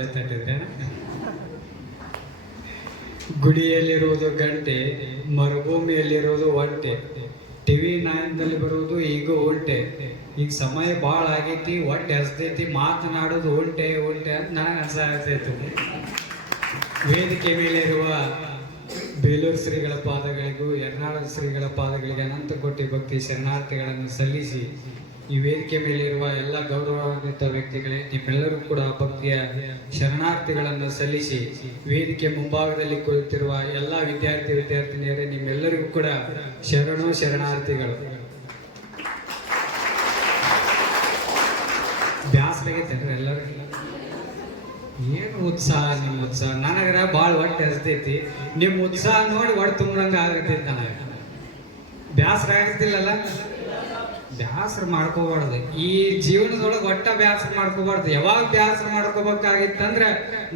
ತಲೆ ತಟ್ಟಿದ್ರೆ ಗುಡಿಯಲ್ಲಿರುವುದು ಗಂಟೆ, ಮರುಭೂಮಿಯಲ್ಲಿರುವುದು ಒಂಟೆ, ಟಿವಿ 9ದಲ್ಲಿ ಬರುವುದು ಈಗ ಉಲ್ಟೆ. ಈಗ ಸಮಯ ಭಾಳ ಆಗೈತಿ, ಒಟ್ಟೆ ಹಸ್ತೈತಿ, ಮಾತನಾಡೋದು ಉಲ್ಟೆ ಉಲ್ಟೆ ಅಂತ ನನಗೆ ಅನ್ಸಾಗ್ತೈತಿ. ವೇದಿಕೆ ಮೇಲೆ ಇರುವ ಬೇಲೂರು ಶ್ರೀಗಳ ಪಾದಗಳಿಗೂ ಯರ್ನಾಳದ ಶ್ರೀಗಳ ಪಾದಗಳಿಗೆ ಅನಂತ ಕೋಟಿ ಭಕ್ತಿ ಶರಣಾರ್ಥಿಗಳನ್ನು ಸಲ್ಲಿಸಿ, ಈ ವೇದಿಕೆ ಮೇಲಿರುವ ಎಲ್ಲ ಗೌರವಾನ್ವಿತ ವ್ಯಕ್ತಿಗಳೇ, ನಿಮ್ಮೆಲ್ಲರೂ ಕೂಡ ಭಕ್ತಿಯ ಶರಣಾರ್ಥಿಗಳನ್ನು ಸಲ್ಲಿಸಿ, ವೇದಿಕೆ ಮುಂಭಾಗದಲ್ಲಿ ಕುಳಿತಿರುವ ಎಲ್ಲ ವಿದ್ಯಾರ್ಥಿನಿಯರೇ, ನಿಮ್ಮೆಲ್ಲರಿಗೂ ಕೂಡ ಶರಣಾರ್ಥಿಗಳು. ಬ್ಯಾಸರಾಗೈತೇನ್ರಿ ಎಲ್ಲರಿಗೂ? ಏನು ಉತ್ಸಾಹ, ನಿಮ್ಮ ಉತ್ಸಾಹ ನನಗರ ಭಾಳ ಹೊಟ್ಟೆ ಹಸ್ತೈತಿ. ನಿಮ್ಮ ಉತ್ಸಾಹ ನೋಡಿ ಹೊಟ್ಟೆ ತುಂಬ್ರಂಗ ಆಗತೈತಿ. ನನಗೆ ಬ್ಯಾಸರ ಆಗತ್ತಿಲ್ಲಲ್ಲ? ಬ್ಯಾಸರ ಮಾಡ್ಕೋಬಾರ್ದು. ಈ ಜೀವನದೊಳಗೆ ಒಟ್ಟ ಬ್ಯಾಸರ ಮಾಡ್ಕೋಬಾರ್ದು. ಯಾವಾಗ ಬ್ಯಾಸರ ಮಾಡ್ಕೋಬೇಕಾಗಿತ್ತಂದ್ರ,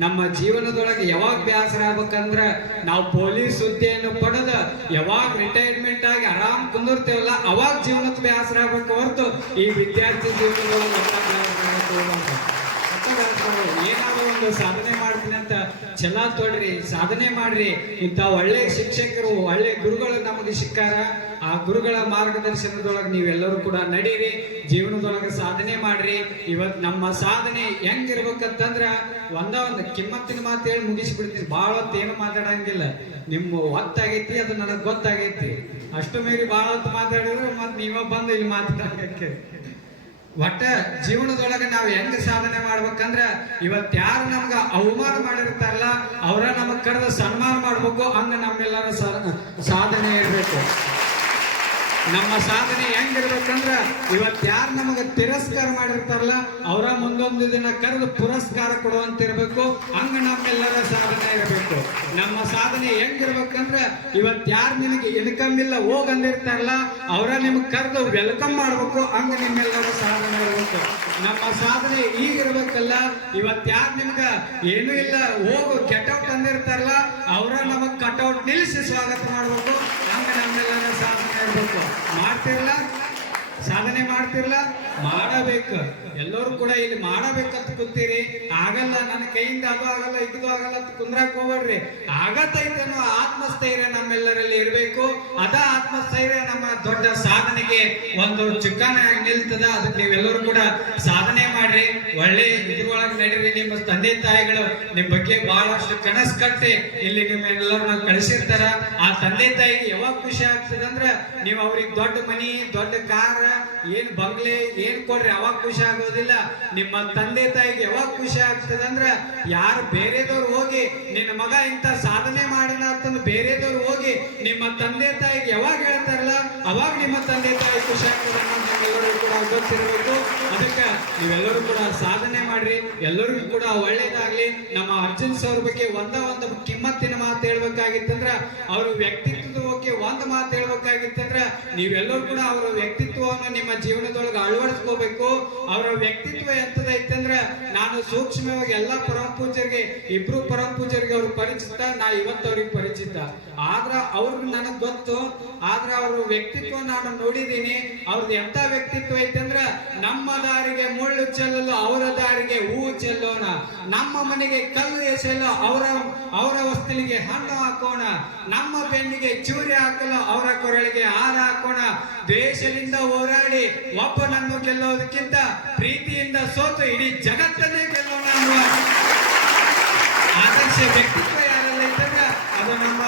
ನಮ್ಮ ಜೀವನದೊಳಗೆ ಯಾವಾಗ ಬ್ಯಾಸರ ಆಗ್ಬೇಕಂದ್ರ, ನಾವು ಪೊಲೀಸ್ ಹುದ್ದೆಯನ್ನು ಪಡೆದ ಯಾವಾಗ ರಿಟೈರ್ಮೆಂಟ್ ಆಗಿ ಆರಾಮ್ ಕುಂದಿರ್ತೇವಲ್ಲ, ಅವಾಗ ಜೀವನದ ಬ್ಯಾಸರ ಆಗ್ಬೇಕು ಹೊರತು ಈ ವಿದ್ಯಾರ್ಥಿ ಜೀವನದೊಳಗೆ ಏನಾದ್ರು ಒಂದು ಸಾಧನೆ ಮಾಡ್ತೀನಿ ಅಂತ ಛಲ ತೊಡ್ರಿ, ಸಾಧನೆ ಮಾಡ್ರಿ. ಇಂಥ ಒಳ್ಳೆ ಶಿಕ್ಷಕರು, ಒಳ್ಳೆ ಗುರುಗಳು ನಮಗೆ ಸಿಕ್ಕಾರ. ಆ ಗುರುಗಳ ಮಾರ್ಗದರ್ಶನದೊಳಗೆ ನೀವೆಲ್ಲರೂ ಕೂಡ ನಡೀರಿ, ಜೀವನದೊಳಗೆ ಸಾಧನೆ ಮಾಡ್ರಿ. ಇವತ್ತು ನಮ್ಮ ಸಾಧನೆ ಹೆಂಗಿರ್ಬೇಕಂತಂದ್ರ, ಒಂದು ಕಿಮ್ಮತ್ತಿನ ಮಾತು ಹೇಳಿ ಮುಗಿಸ್ಬಿಡ್ತೀನಿ. ಭಾಳ ಹೊತ್ತು ಏನು ಮಾತಾಡಂಗಿಲ್ಲ. ನಿಮ್ಮ ಹೊತ್ತಾಗೈತಿ, ಅದು ನನಗೆ ಗೊತ್ತಾಗೈತಿ. ಅಷ್ಟು ಮೀರಿ ಭಾಳ ಹೊತ್ತು ಮಾತಾಡಿದ್ರೆ ಮತ್ತೆ ನೀವ ಬಂದು ಇಲ್ಲಿ ಮಾತಾಡಕ್ಕೆ. ಒಟ್ಟ ಜೀವನದೊಳಗೆ ನಾವು ಹೆಂಗ್ ಸಾಧನೆ ಮಾಡ್ಬೇಕಂದ್ರ, ಇವತ್ತು ಯಾರು ನಮ್ಗ ಅವಮಾನ ಮಾಡಿರ್ತಾರಲ್ಲ ಅವರ ನಮಗ್ ಕರೆದು ಸನ್ಮಾನ ಮಾಡ್ಬೇಕು. ಹಂಗ ನಮ್ಮೆಲ್ಲರ ಸಾಧನೆ ಇರ್ಬೇಕು. ನಮ್ಮ ಸಾಧನೆ ಹೆಂಗಿರ್ಬೇಕಂದ್ರ, ಇವತ್ತು ಯಾರು ನಮಗ ತಿರಸ್ಕಾರ ಮಾಡಿರ್ತಾರಲ್ಲ ಅವರ ಮುಂದೊಂದು ದಿನ ಕರೆದು ಪುರಸ್ಕಾರ ಕೊಡುವಂತಿರ್ಬೇಕು. ಹಂಗ ನಮ್ಮೆಲ್ಲರ ಸಾಧನೆ ಇರಬೇಕು. ನಮ್ಮ ಸಾಧನೆ ಹೆಂಗಿರ್ಬೇಕಂದ್ರ, ಇವತ್ತು ಯಾರು ನಿನಗೆ ಇನ್ಕಮ್ ಇಲ್ಲ ಹೋಗಂದಿರ್ತಾರಲ್ಲ ಅವರ ನಿಮ್ಗೆ ಕರೆದು ವೆಲ್ಕಮ್ ಮಾಡ್ಬೇಕು. ಹಂಗ ನಿಮ್ಮೆಲ್ಲರ ಸಾಧನೆ ಇರಬೇಕು. ನಮ್ಮ ಸಾಧನೆ ಈಗಿರ್ಬೇಕಲ್ಲ, ಇವತ್ತು ಯಾರು ನಿಮ್ಗ ಏನೂ ಇಲ್ಲ ಹೋಗು ಕೆಟೌಟ್ ಅಂದಿರ್ತಾರಲ್ಲ ಅವರ ನಮಗ್ ಕಟೌಟ್ ನಿಲ್ಲಿಸಿ ಸ್ವಾಗತ ಮಾಡ್ಬೇಕು. ಹಂಗ ನಮ್ಮೆಲ್ಲರ ಸಾಧನೆ ಇರ್ಬೇಕು. ಮಾಡ್ತಿರ್ಲ? ಸಾಧನೆ ಮಾಡ್ತಿರ್ಲ? ಮಾಡಬೇಕು. ಎಲ್ಲರೂ ಕೂಡ ಇಲ್ಲಿ ಮಾಡಬೇಕಂತ ಕೂತೀರಿ. ಆಗಲ್ಲ, ನನ್ನ ಕೈಯಿಂದ ಅದು ಆಗಲ್ಲ ಇದು ಆಗಲ್ಲ ಅಂತ ಕುಂದ್ರಾಕ್ ಹೋಗ್ಬೇಡ್ರಿ. ಆಗತ್ತೈತನೋ ಆತ್ಮಸ್ಥೈರ್ಯ ನಮ್ಮೆಲ್ಲರಲ್ಲಿ ಇರಬೇಕು. ಅದ ಆತ್ಮಸ್ಥೈರ್ಯ ನಮ್ಮ ದೊಡ್ಡ ಸಾಧನೆಗೆ ಒಂದು ಚುಕ್ಕಾನ ನಿಲ್ತದ. ಅದಕ್ಕೆ ನೀವೆಲ್ಲರೂ ಕೂಡ ಸಾಧನೆ ಮಾಡ್ರಿ, ಒಳ್ಳೆ ಇದ್ರೊಳಗೆ ನಡೀರಿ. ನಿಮ್ಮ ತಂದೆ ತಾಯಿಗಳು ನಿಮ್ ಬಗ್ಗೆ ಬಹಳಷ್ಟು ಕನಸು ಕಟ್ಟಿ ಇಲ್ಲಿ ನಿಮ್ಮೆಲ್ಲರನ್ನ ಕಳಿಸಿರ್ತಾರ. ಆ ತಂದೆ ತಾಯಿಗೆ ಯಾವಾಗ ಖುಷಿ ಆಗ್ತದಂದ್ರ, ನೀವು ಅವ್ರಿಗೆ ದೊಡ್ಡ ಮನಿ, ದೊಡ್ಡ ಕಾರ, ಏನ್ ಬಂಗ್ಲೆ ಏನ್ ಕೊಡ್ರಿ ಅವಾಗ ಖುಷಿ ಆಗೋದಿಲ್ಲ. ನಿಮ್ಮ ತಂದೆ ತಾಯಿಗೆ ಯಾವಾಗ ಖುಷಿ ಆಗ್ತದಂದ್ರ, ಯಾರು ಬೇರೆದವ್ರು ಹೋಗಿ ನಿನ್ನ ಮಗ ಇಂತ ಸಾಧನೆ ಮಾಡಿನ ಅಂತಂದು ಬೇರೆದವ್ರು ಹೋಗಿ ನಿಮ್ಮ ತಂದೆ ತಾಯಿಗೆ ಯಾವಾಗ ಹೇಳ್ತಾರಲ್ಲ ಅವಾಗ ನಿಮ್ಮ ತಂದೆ ತಾಯಿ ಖುಷಿ ಆಗ್ತದ ನಮ್ಗೆಲ್ಲರಿಗೂ ಕೂಡ ಗೊತ್ತಿರಬೇಕು. ಅದಕ್ಕೆ ನೀವೆಲ್ಲರೂ ಕೂಡ ಸಾಧನೆ ಮಾಡ್ರಿ. ಎಲ್ಲರಿಗೂ ಕೂಡ ಒಳ್ಳೇದಾಗ್ಲಿ. ನಮ್ಮ ಅರ್ಜುನ್ ಸರ್ ಬಗ್ಗೆ ಒಂದು ಕಿಮ್ಮತ್ತಿನ ಮಾತು ಹೇಳ್ಬೇಕಾಗಿತ್ತಂದ್ರ, ಅವ್ರ ವ್ಯಕ್ತಿತ್ವಕ್ಕೆ ಒಂದು ಮಾತು ಹೇಳ್ಬೇಕಾಗಿತ್ತಂದ್ರ, ನೀವೆಲ್ಲರೂ ಕೂಡ ಅವರ ವ್ಯಕ್ತಿತ್ವವನ್ನು ನಿಮ್ಮ ಜೀವನದೊಳಗೆ ಅಳವಡಿಸ್ಕೋಬೇಕು. ಅವರ ವ್ಯಕ್ತಿತ್ವ ಎಂತದೈತಂದ್ರ, ನಾನು ಸೂಕ್ಷ್ಮವಾಗಿ ಎಲ್ಲಾ ಪರಮ ಪೂಜರಿಗೆ, ಇಬ್ರು ಪರಮ ಪೂಜರಿಗೆ ಅವ್ರ ಪರಿಚಿತ, ನಾ ಇವತ್ತು ಅವ್ರಿಗೆ ಪರಿಚಿತ. ಆದ್ರ ಅವ್ರಿಗೆ ನನಗ್ ಗೊತ್ತು. ಆದ್ರ ಅವ್ರ ವ್ಯಕ್ತಿತ್ವ ನಾನು ನೋಡಿದೀನಿ. ಅವ್ರದ್ದು ಎಂತ ವ್ಯಕ್ತಿತ್ವ ಐತಂದ್ರ, ನಮ್ಮ ದಾರಿಗೆ ಮುಳ್ಳು ಚೆಲ್ಲಲು ಅವರ ದಾರಿಗೆ ಹೂವು ಚೆಲ್ಲೋಣ, ನಮ್ಮ ಮನೆಗೆ ಕಲ್ಲು ಎಸೆಯಲು ಅವರ ವಸ್ತುಲಿಗೆ ಹಣ್ಣು ಹಾಕೋಣ, ನಮ್ಮ ಬೆನ್ನಿಗೆ ಚೂರಿ ಹಾಕಲು ಅವರ ಕೊರಳಿಗೆ ಹಾರ ಹಾಕೋಣ. ದ್ವೇಷದಿಂದ ಹೋರಾಡಿ ಒಬ್ಬನನ್ನು ಗೆಲ್ಲೋದಕ್ಕಿಂತ ಪ್ರೀತಿಯಿಂದ ಸೋತು ಇಡೀ ಜಗತ್ತನ್ನೇ ಗೆಲ್ಲೋಣ ಅನ್ನುವ ಆದರ್ಶ ವ್ಯಕ್ತಿತ್ವ ಯಾರೆಲ್ಲ ಐತಂದ್ರ ಅದು ನಮ್ಮ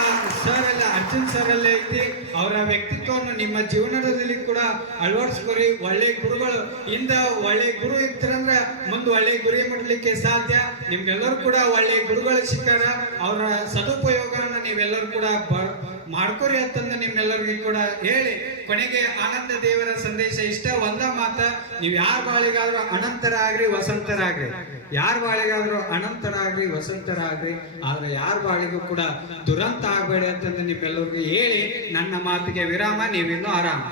ಸರ್ ಎಲ್ಲ, ಅರ್ಜುನ್ ಸರ್ ಎಲ್ಲ ಐತಿ. ಅವರ ವ್ಯಕ್ತಿತ್ವವನ್ನು ನಿಮ್ಮ ಜೀವನದಲ್ಲಿ ಕೂಡ ಅಳವಡಿಸ್ಕೊರಿ. ಒಳ್ಳೆ ಗುರುಗಳು ಇಂದ ಒಳ್ಳೆ ಗುರು ಇತ್ತಂದ್ರ ಮುಂದೆ ಒಳ್ಳೆ ಗುರಿ ಮುಟ್ಲಿಕ್ಕೆ ಸಾಧ್ಯ. ನಿಮ್ಗೆಲ್ಲರೂ ಕೂಡ ಒಳ್ಳೆ ಗುರುಗಳು ಸಿಕ್ಕಾರ. ಅವರ ಸದುಪಯೋಗವನ್ನು ನೀವೆಲ್ಲರೂ ಕೂಡ ಮಾಡ್ಕೊರಿ ಅಂತಂದು ನಿಮ್ಮೆಲ್ಲರಿಗೂ ಕೂಡ ಹೇಳಿ, ಕೊನೆಗೆ ಆನಂದ ದೇವರ ಸಂದೇಶ ಇಷ್ಟ. ಒಂದ ಮಾತ, ನೀವು ಯಾರ ಬಾಳಿಗಾದ್ರೂ ಅನಂತರಾಗ್ರಿ ವಸಂತರಾಗ್ರಿ, ಯಾರ ಬಾಳಿಗಾದ್ರೂ ಅನಂತರಾಗ್ರಿ ವಸಂತರಾಗ್ರಿ, ಆದ್ರೆ ಯಾರ ಬಾಳಿಗೂ ಕೂಡ ದುರಂತ ಆಗ್ಬೇಡಿ ಅಂತಂದು ನಿಮ್ಮೆಲ್ಲರಿಗೂ ಹೇಳಿ ನನ್ನ ಮಾತಿಗೆ ವಿರಾಮ. ನೀವಿನ್ನೂ ಆರಾಮ.